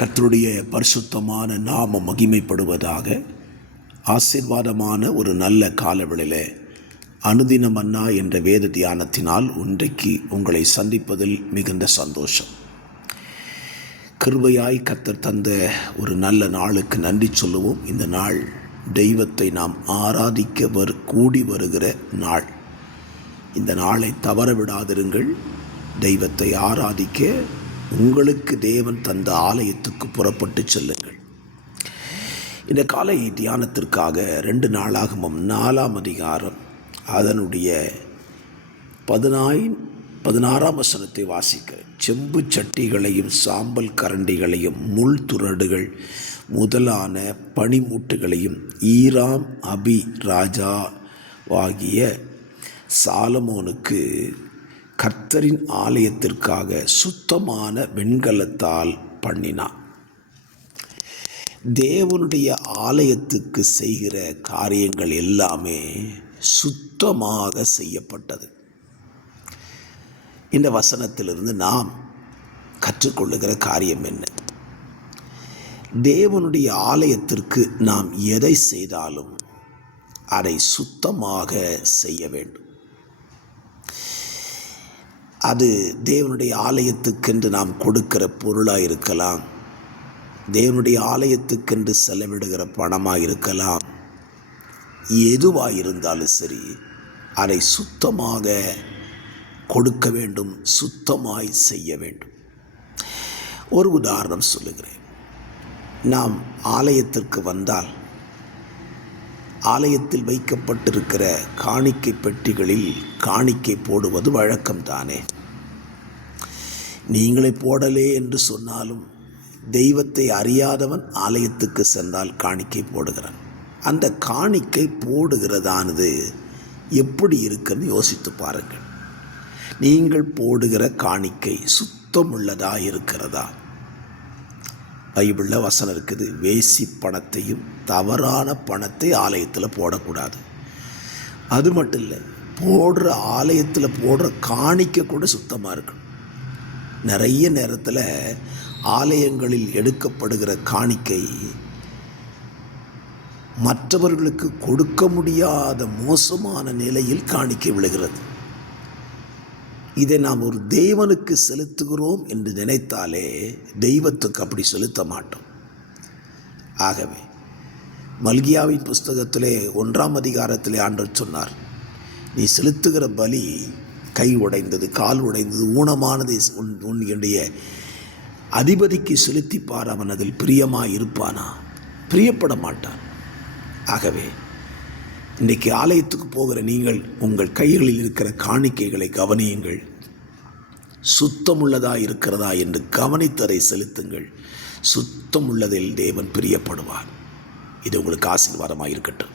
கர்த்தருடைய பரிசுத்தமான நாமம் மகிமைப்படுவதாக. ஆசீர்வாதமான ஒரு நல்ல காலவெளியிலே அனுதின மன்னா என்ற வேத தியானத்தினால் இன்றைக்கு உங்களை சந்திப்பதில் மிகுந்த சந்தோஷம். கிருபையாய் கர்த்தர் தந்த ஒரு நல்ல நாளுக்கு நன்றி சொல்லுவோம். இந்த நாள் தெய்வத்தை நாம் ஆராதிக்க கூடி வருகிற நாள். இந்த நாளை தவற விடாதிருங்கள். தெய்வத்தை ஆராதிக்க உங்களுக்கு தேவன் தந்த ஆலயத்துக்கு புறப்பட்டு செல்லுங்கள். இந்த காலை தியானத்திற்காக 2 நாளாகமம் 4ஆம் அதிகாரம் அதனுடைய 16ஆம் வசனத்தை வாசிக்கிறேன். செம்பு சட்டிகளையும் சாம்பல் கரண்டிகளையும் முள் துறடுகள் முதலான பனிமூட்டுகளையும் ஈராம் அபி ராஜாவாகிய சாலமோனுக்கு கர்த்தரின் ஆலயத்திற்காக சுத்தமான வெண்கலத்தால் பண்ணினான். தேவனுடைய ஆலயத்துக்கு செய்கிற காரியங்கள் எல்லாமே சுத்தமாக செய்யப்பட்டது. இந்த வசனத்திலிருந்து நாம் கற்றுக்கொள்ளுகிற காரியம் என்ன? தேவனுடைய ஆலயத்திற்கு நாம் எதை செய்தாலும் அதை சுத்தமாக செய்ய வேண்டும். அது தேவனுடைய ஆலயத்துக்கென்று நாம் கொடுக்கிற பொருளாக இருக்கலாம், தேவனுடைய ஆலயத்துக்கென்று செலவிடுகிற பணமாக இருக்கலாம். எதுவாக இருந்தாலும் சரி, அதை சுத்தமாக கொடுக்க வேண்டும், சுத்தமாய் செய்ய வேண்டும். ஒரு உதாரணம் சொல்லுகிறேன். நாம் ஆலயத்திற்கு வந்தால் ஆலயத்தில் வைக்கப்பட்டிருக்கிற காணிக்கை பெட்டிகளில் காணிக்கை போடுவது வழக்கம்தானே. நீங்களே போடலே என்று சொன்னாலும் தெய்வத்தை அறியாதவன் ஆலயத்துக்கு சென்றால் காணிக்கை போடுகிறான். அந்த காணிக்கை போடுகிறதானது எப்படி இருக்குன்னு யோசித்து பாருங்கள். நீங்கள் போடுகிற காணிக்கை சுத்தமுள்ளதா இருக்கிறதா? பைபிளில் வசனம் இருக்குது, வேசி பணத்தையும் தவறான பணத்தை ஆலயத்தில் போடக்கூடாது. அது மட்டும் இல்லை, போடுற ஆலயத்தில் போடுற காணிக்கை கூட சுத்தமாக இருக்கணும். நிறைய நேரத்தில் ஆலயங்களில் எடுக்கப்படுகிற காணிக்கை மற்றவர்களுக்கு கொடுக்க முடியாத மோசமான நிலையில் காணிக்கை விழுகிறது. இதை நாம் ஒரு தேவனுக்கு செலுத்துகிறோம் என்று நினைத்தாலே தெய்வத்துக்கு அப்படி செலுத்த மாட்டோம். ஆகவே மல்கியாவின் புஸ்தகத்திலே 1ஆம் அதிகாரத்திலே ஆண்டவர் சொன்னார், நீ செலுத்துகிற பலி கை உடைந்தது, கால் உடைந்தது, ஊனமானது உன்னுடைய அதிபதிக்கு செலுத்திப்பார், அவன் அதில் பிரியமாக இருப்பானா? பிரியப்பட மாட்டான். ஆகவே இன்றைக்கு ஆலயத்துக்கு போகிற நீங்கள் உங்கள் கைகளில் இருக்கிற காணிக்கைகளை கவனியுங்கள். சுத்தமுள்ளதா இருக்கிறதா என்று கவனித்ததை செலுத்துங்கள். சுத்தமுள்ளதில் தேவன் பிரியப்படுவார். இது உங்களுக்கு ஆசீர்வாதமாக இருக்கட்டும்.